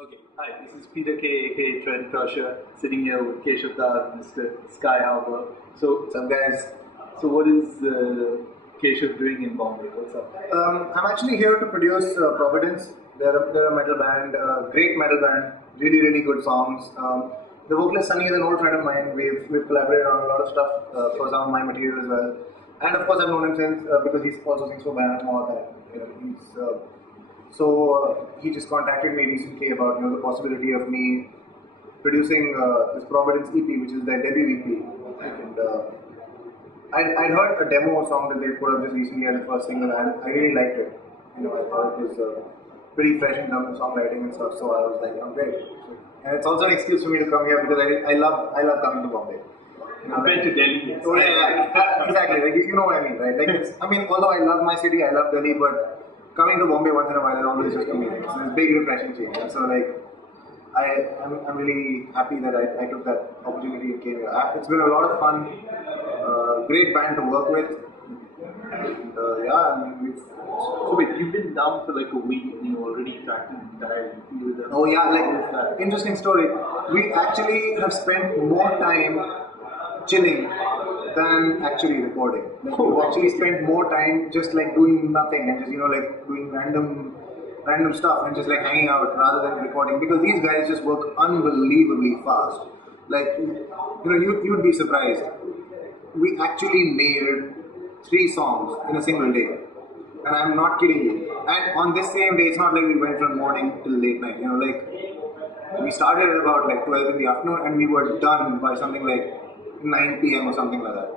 Okay, hi, this is Peter K, aka Trent Crusher, sitting here with Keshav Dhar, Mr. Sky Harbor. So, What's up, guys? so what is Keshav doing in Bombay? What's up? I'm actually here to produce Providence. They're a metal band, great metal band, really, really good songs. The vocalist Sunny is an old friend of mine. We've collaborated on a lot of stuff for some of my material as well. And of course, I've known him since because he's also sings for band and all that. He just contacted me recently about the possibility of me producing this Providence EP, which is their debut EP. And I'd heard a demo song that they put up just recently as the first single, and I really liked it. I thought it was pretty fresh in terms of songwriting and stuff. So I was like, great. And it's also an excuse for me to come here because I love coming to Bombay. Compared to Delhi, yes. Oh yeah, exactly. Like you know what I mean, right? Although I love my city, I love Delhi, but coming to Bombay once in a while is always just amazing. It's a big refreshing change. And so I'm really happy that I took that opportunity and came here. It's been a lot of fun. Great band to work with. And So wait, you've been down for like a week and you already tracked an entire EP with them. Oh yeah, interesting story. We actually have spent more time chilling than actually recording. We've actually spent more time just like doing nothing and just doing random stuff and just like hanging out rather than recording, because these guys just work unbelievably fast. You'd be surprised. We actually nailed 3 songs in a single day. And I'm not kidding you. And on this same day, it's not like we went from morning till late night. We started at about 12 in the afternoon and we were done by something like 9 p.m. or something like that.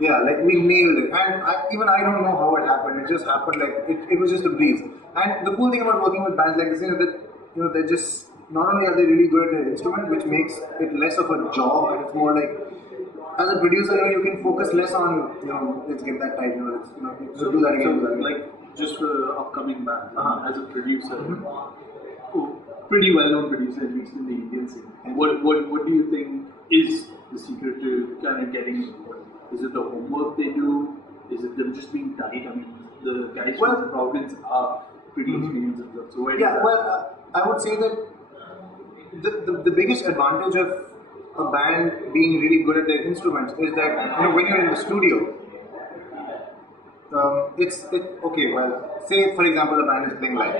Yeah, we nailed it. And I don't know how it happened. It just happened it was just a breeze. And the cool thing about working with bands like this is that they're just, not only are they really good at their instrument, which makes it less of a job, and it's more like, as a producer, you can focus less on, let's get that tight, let's do that again. Just for upcoming bands, as a producer, pretty well-known producer, at least in the Indian scene. What do you think is the secret to kind of getting involved? Is it the homework they do? Is it them just being tight? I mean, the guys from Providence are pretty experienced themselves. So I would say that the biggest advantage of a band being really good at their instruments is that when you're in the studio, say for example a band is playing live,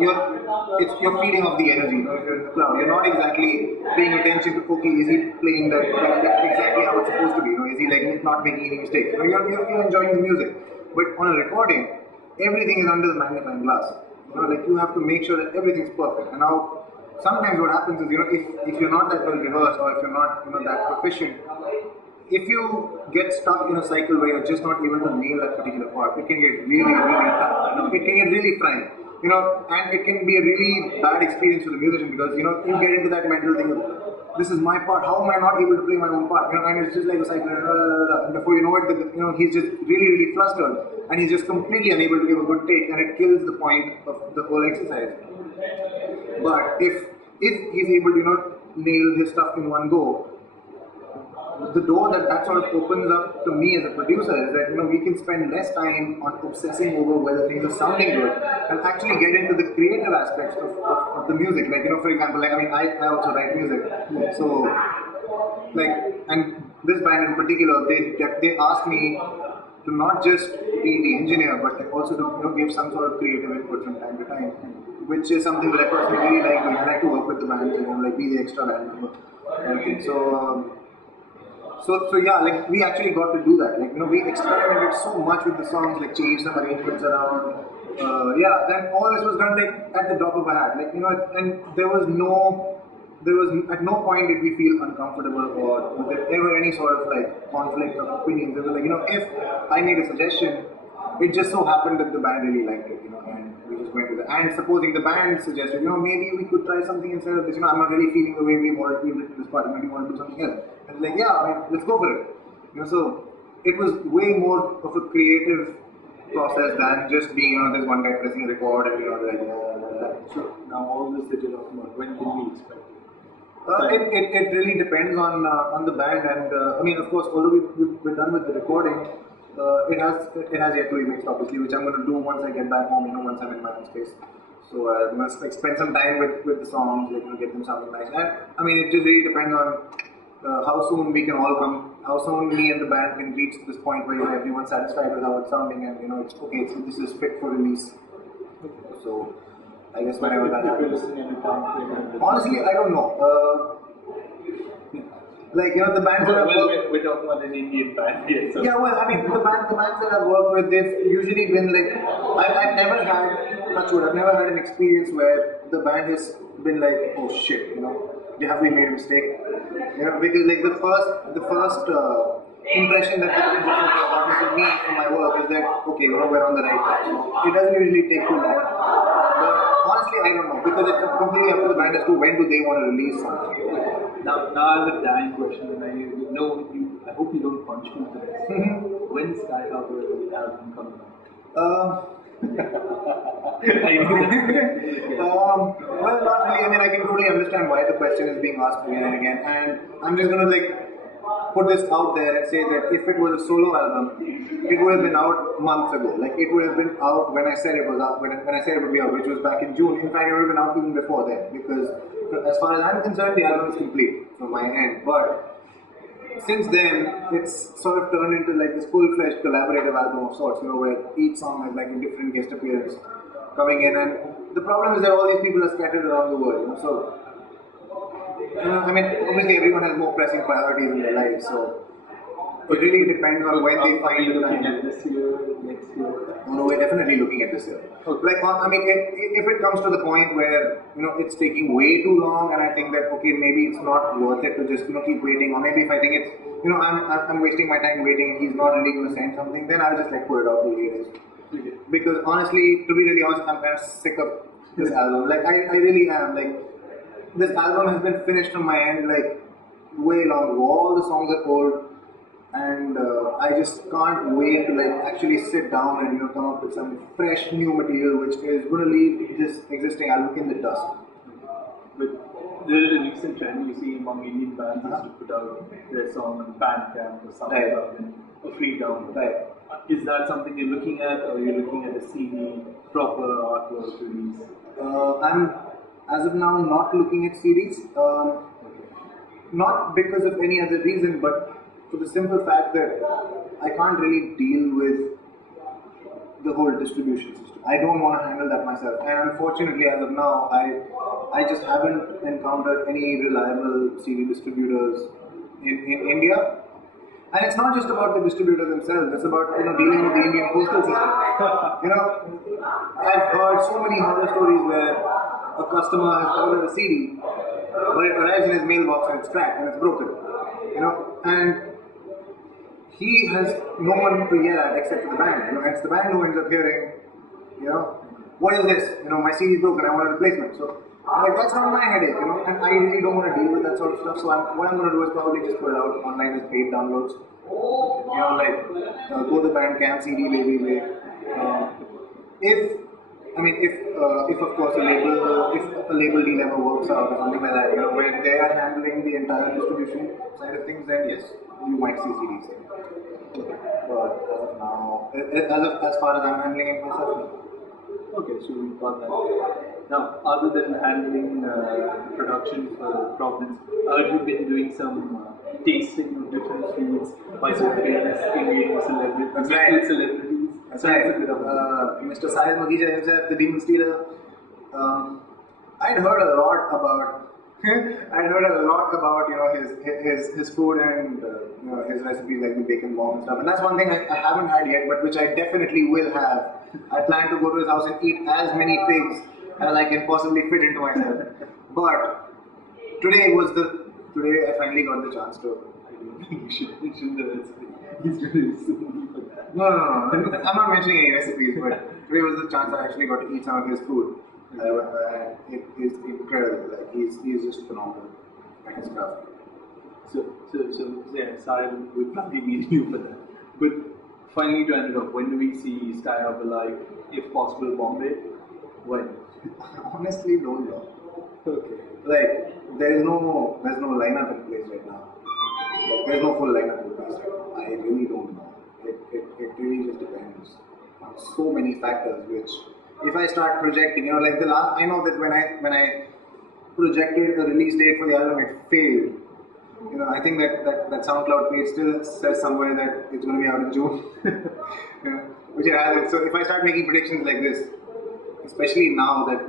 you're feeding off the energy. If you're in the crowd, you're not exactly paying attention to is he playing that exactly how it's supposed to be? Is he not making any mistakes? You're enjoying the music. But on a recording, everything is under the magnifying glass. You have to make sure that everything's perfect. And now, sometimes what happens is, if you're not that well rehearsed or if you're not, that proficient, if you get stuck in a cycle where you're just not able to nail that particular part, it can get really, really tough. It can get really trying. And it can be a really bad experience for the musician because, you get into that mental thing of, this is my part, how am I not able to play my own part? And it's just like a cycle, and before you know it, he's just really, really flustered and he's just completely unable to give a good take, and it kills the point of the whole exercise. But if he's able to nail his stuff in one go, the door that sort of opens up to me as a producer is that we can spend less time on obsessing over whether things are sounding good and actually get into the creative aspects of the music. For example, I also write music, so and this band in particular, they asked me to not just be the engineer, but also to give some sort of creative input from time to time, which is something that I personally really like doing. I like to work with the band and be the extra band member. We actually got to do that. We experimented so much with the songs, changed some arrangements around. Then all this was done at the drop of a hat. And there was at no point did we feel uncomfortable or was there ever any sort of conflict of opinions. It was if I made a suggestion, it just so happened that the band really liked it, and we just went with it. And supposing the band suggested, maybe we could try something instead of this, I'm not really feeling the way we written this part, maybe we want to do something else. And let's go for it. So it was way more of a creative process than just being, there's one guy pressing record and So now all this that you're talking about, when can we expect it? It really depends on the band, and of course, although we're done with the recording, it has yet to be mixed, obviously, which I'm going to do once I get back home, once I'm in my own space. So I must like spend some time with the songs, like get them sounding nice. And I mean, it just really depends on how soon we can all come, how soon me and the band can reach this point where everyone's satisfied with how it's sounding, and it's okay. This is fit for release. So I guess whenever that happens. Honestly, I don't know. Like the bands that I've worked. We're talking about an Indian band here. So. Yeah, well, I mean, the bands that I've worked with, they've usually been like, I've never had, I've never had an experience where the band has been like, oh shit, have we made a mistake? Because like the first impression that the band has to me from my work is that, okay, we're on the right track. So it doesn't usually take too long. But honestly, I don't know, because it's completely up to the band as to when do they want to release something. Now I have a dying question, and I hope you don't punch me for this. When is Sky Harbor album coming out? Well, not really. I mean, I can totally understand why the question is being asked again and again, and I'm just gonna put this out there and say that if it was a solo album, it would have been out months ago. Like it would have been out when I said it was out, when I said it would be out, which was back in June. In fact, it would have been out even before then, because as far as I'm concerned, the album is complete from my end. But since then, it's sort of turned into like this full-fledged collaborative album of sorts, where each song has like a different guest appearance coming in, and the problem is that all these people are scattered around the world. So I mean, obviously everyone has more pressing priorities in their lives, so it really depends on when they find the time. At this year, next year? No, we're definitely looking at this year. Okay. I mean, if it comes to the point where it's taking way too long, and I think that okay, maybe it's not worth it to just keep waiting, or maybe if I think it's I'm wasting my time waiting and he's not really going to send something, then I'll just put it out the way it is. Okay. Because honestly, to be really honest, I'm kind of sick of this album. Like I really am. Like this album has been finished from my end way long ago. All the songs are old. And I just can't wait to actually sit down and come up with some fresh new material which is going to leave this existing album in the dust. But there is a recent trend you see among Indian bands is to put out their song on Bandcamp or SoundCloud and a free download. Right. Is that something you're looking at, or you're looking at a CD, proper artwork release? I'm as of now not looking at CDs. Not because of any other reason, but for the simple fact that I can't really deal with the whole distribution system. I don't want to handle that myself, and unfortunately, as of now, I just haven't encountered any reliable CD distributors in India. And it's not just about the distributors themselves; it's about dealing with the Indian postal system. I've heard so many horror stories where a customer has ordered a CD, but it arrives in his mailbox and it's cracked and it's broken. And he has no one to yell at except for the band. It's the band who ends up hearing, what is this? My CD is broken, I want a replacement. So, that's not my headache, and I really don't want to deal with that sort of stuff. So, what I'm going to do is probably just put it out online as paid downloads. Go to Bandcamp, CD, baby, if of course if a label deal ever works out or something like that, where they are handling the entire distribution side of things, then yes, you might see CDs. But as of now, as far as I'm handling it myself. Okay, so we've got that. Now, other than handling production for Providence, have you been doing some tasting of different foods by some famous Indian celebrities? That's right. Celebrities. That's right. Mr. Sahil Magija himself, the Demon Stealer. I'd heard a lot about his food and his recipes like the bacon bomb and stuff, and that's one thing I haven't had yet, but which I definitely will have. I plan to go to his house and eat as many pigs as I can possibly fit into myself. But today I finally got the chance to. You should mention the recipe. He's really soon for that. No. I'm not mentioning any recipes, but today was the chance I actually got to eat some of his food. It is incredible. He's just phenomenal at his craft. So yeah, Sahil, we're probably meeting you for that. But finally, to end it off, when do we see Sky Harbor live? If possible, Bombay. When? Honestly, don't know. Okay. There's no lineup in place right now. There's no full lineup in place right now. I really don't know. It really just depends on so many factors, which if I start projecting, like the last, I know that when I projected a release date for the album, it failed. I think that SoundCloud page still says somewhere that it's going to be out in June, which it hasn't. So if I start making predictions like this, especially now that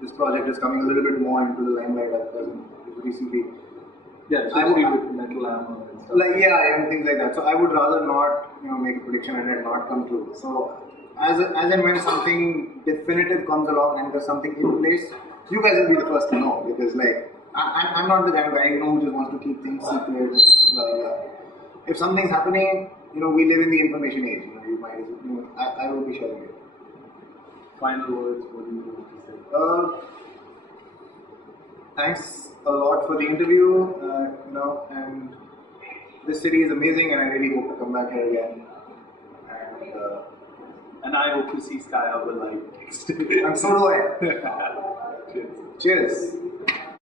this project is coming a little bit more into the limelight as recently. Yeah, especially with Metal Hammer and stuff. And things like that. So I would rather not, make a prediction and it not come true. So as and when something definitive comes along and there's something in place, you guys will be the first to know, because I'm not the kind of guy who just wants to keep things secret. Blah, blah, blah. If something's happening, we live in the information age. You might, I will be sharing it. Final words. What do you want to say? Thanks a lot for the interview. And this city is amazing, and I really hope to come back here again. And I hope to see Sky Harbor live. And so do I. Cheers.